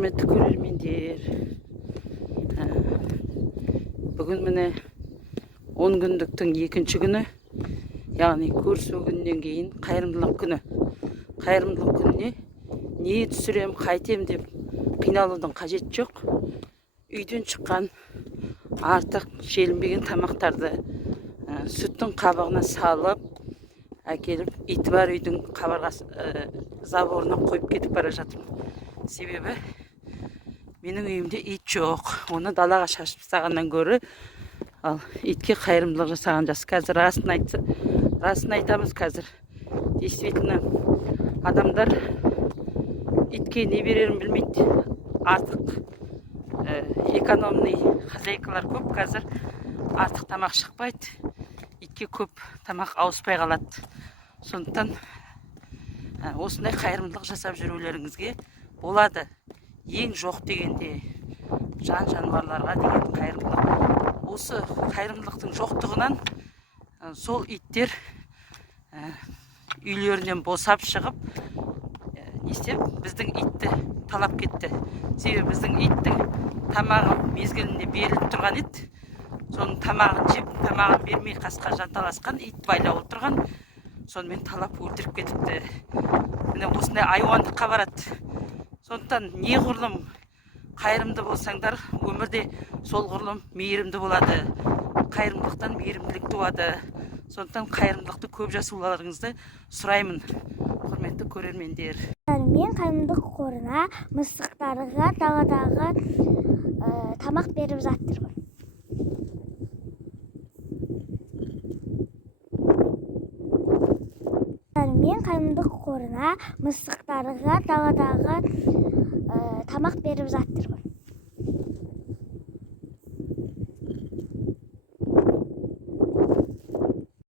Құрметті көрермендер, бүгін міне 10 күндіктің екінші күні, яғни көрісу күннен кейін қайырымдылық күні. Қайырымдылық күніне не түсірем, қайтем деп қиналудың қажет жоқ. Үйден шыққан артық желінбеген тамақтарды сүттің қабығына салып, әкеліп иті бар үйдің қабырғасы заборына қойып кетіп бара жатырмын. Себебі менің үйімде ит жоқ. Оны далаға шашып тастағаннан гөрі ал итке қайырымдылық жасаған жақсы. Қазір расын айтамыз қазір. Действительно адамдар итке не берерін білмейді. Артық экономный хозяйкалар көп. Қазір артық тамақ шықпайды. Итке көп тамақ ауыспай қалады. Сондықтан осындай қайырымдылық жасап жүрулеріңізге болады. Ең жоқ дегенде жан жануарларға деген қайырымдылық. Осы қайырымдылықтың жоқтығынан сол иттер үйлерінен босап шығып, не істеп, біздің итті талап кетті. Себебі біздің иттің тамағы мезгілінде беріліп тұрған ит, соның тамағын жеп, тамағын бермей қасқа жанталасқан ит байлаулы тұрған, сонымен талап өлтіріп кетіпті. Міне осындай айуандыққа барады. Сондықтан не ғұрлым қайырымды болсаңдар, өмірде сол ғұрлым мейірімді болады. Қайырымдылықтан мейірімділік туады. Сондықтан қайырымдылықты көп жасауларыңызды сұраймын, құрметті көрермендер. Мен қайырымдылық қорына мысықтарға даладағы тамақ беріп жатырмын. Мен қайырымдылық қорына мысықтарға даладағы тамақ беріп жатырмын.